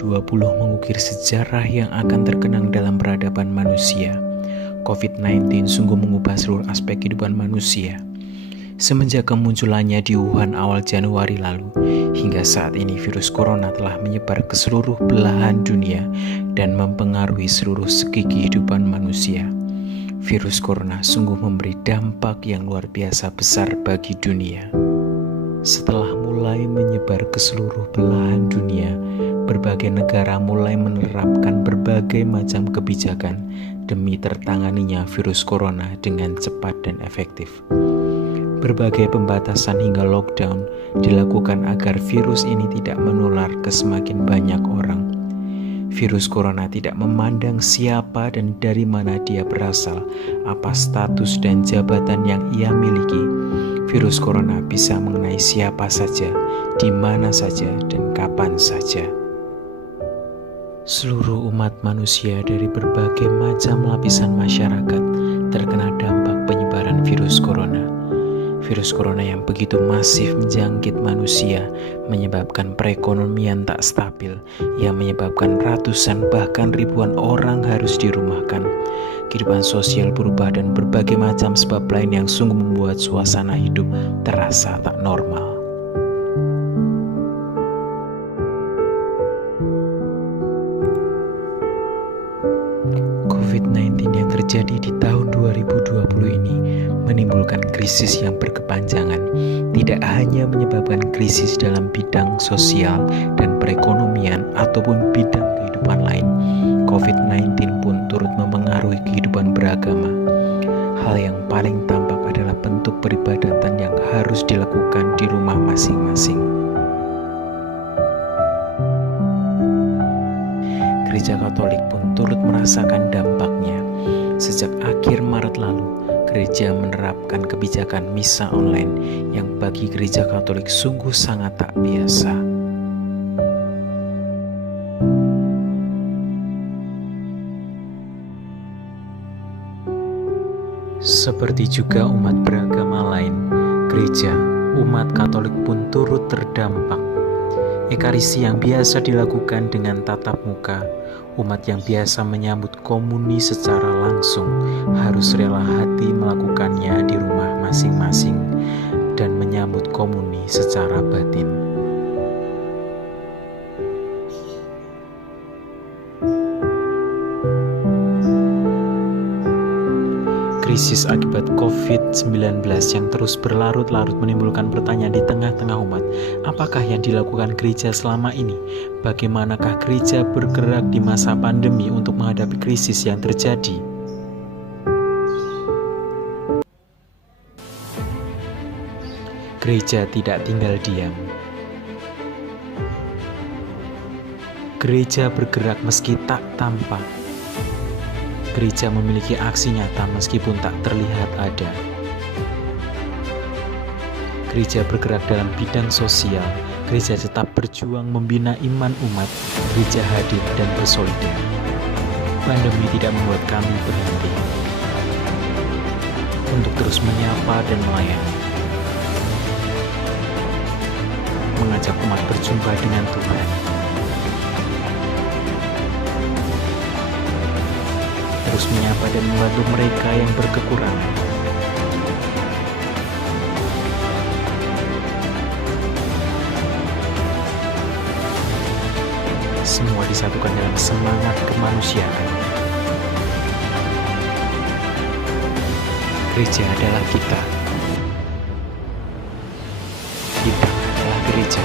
2020 mengukir sejarah yang akan terkenang dalam peradaban manusia. COVID-19 sungguh mengubah seluruh aspek kehidupan manusia. Semenjak kemunculannya di Wuhan awal Januari lalu, hingga saat ini virus corona telah menyebar ke seluruh belahan dunia dan mempengaruhi seluruh segi kehidupan manusia. Virus corona sungguh memberi dampak yang luar biasa besar bagi dunia. Setelah mulai menyebar ke seluruh belahan dunia, berbagai negara mulai menerapkan berbagai macam kebijakan demi tertanganinya virus corona dengan cepat dan efektif. Berbagai pembatasan hingga lockdown dilakukan agar virus ini tidak menular ke semakin banyak orang. Virus corona tidak memandang siapa dan dari mana dia berasal, apa status dan jabatan yang ia miliki. Virus corona bisa mengenai siapa saja, di mana saja, dan kapan saja. Seluruh umat manusia dari berbagai macam lapisan masyarakat terkena dampak penyebaran virus corona. Virus corona yang begitu masif menjangkit manusia menyebabkan perekonomian tak stabil, yang menyebabkan ratusan bahkan ribuan orang harus dirumahkan. Kehidupan sosial berubah dan berbagai macam sebab lain yang sungguh membuat suasana hidup terasa tak normal. COVID-19 yang terjadi di tahun 2020 ini menimbulkan krisis yang berkepanjangan, tidak hanya menyebabkan krisis dalam bidang sosial dan perekonomian ataupun bidang kehidupan lain. COVID-19 pun turut memengaruhi kehidupan beragama. Hal yang paling tampak adalah bentuk peribadatan yang harus dilakukan di rumah masing-masing. Gereja Katolik pun turut merasakan dampaknya. Sejak akhir Maret lalu, gereja menerapkan kebijakan misa online yang bagi gereja Katolik sungguh sangat tak biasa. Seperti juga umat beragama lain, gereja, umat Katolik pun turut terdampak. Ekaristi yang biasa dilakukan dengan tatap muka, umat yang biasa menyambut komuni secara langsung harus rela hati melakukannya di rumah masing-masing dan menyambut komuni secara batin. Krisis akibat COVID-19 yang terus berlarut-larut menimbulkan pertanyaan di tengah-tengah umat. Apakah yang dilakukan gereja selama ini? Bagaimanakah gereja bergerak di masa pandemi untuk menghadapi krisis yang terjadi? Gereja tidak tinggal diam. Gereja bergerak meski tak tampak. Gereja memiliki aksi nyata meskipun tak terlihat ada. Gereja bergerak dalam bidang sosial. Gereja tetap berjuang membina iman umat. Gereja hadir dan bersolidar. Pandemi tidak membuat kami berhenti untuk terus menyapa dan melayani, mengajak umat berjumpa dengan Tuhan, terus menyapa dan membantu mereka yang berkekurangan. Semua disatukan dalam semangat kemanusiaan. Gereja adalah kita. Kita adalah gereja.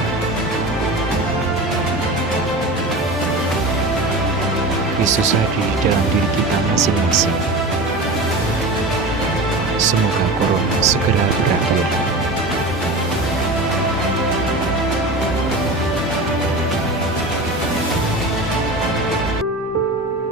Kristus hadir dalam diri kita masing-masing. Semoga corona segera berakhir.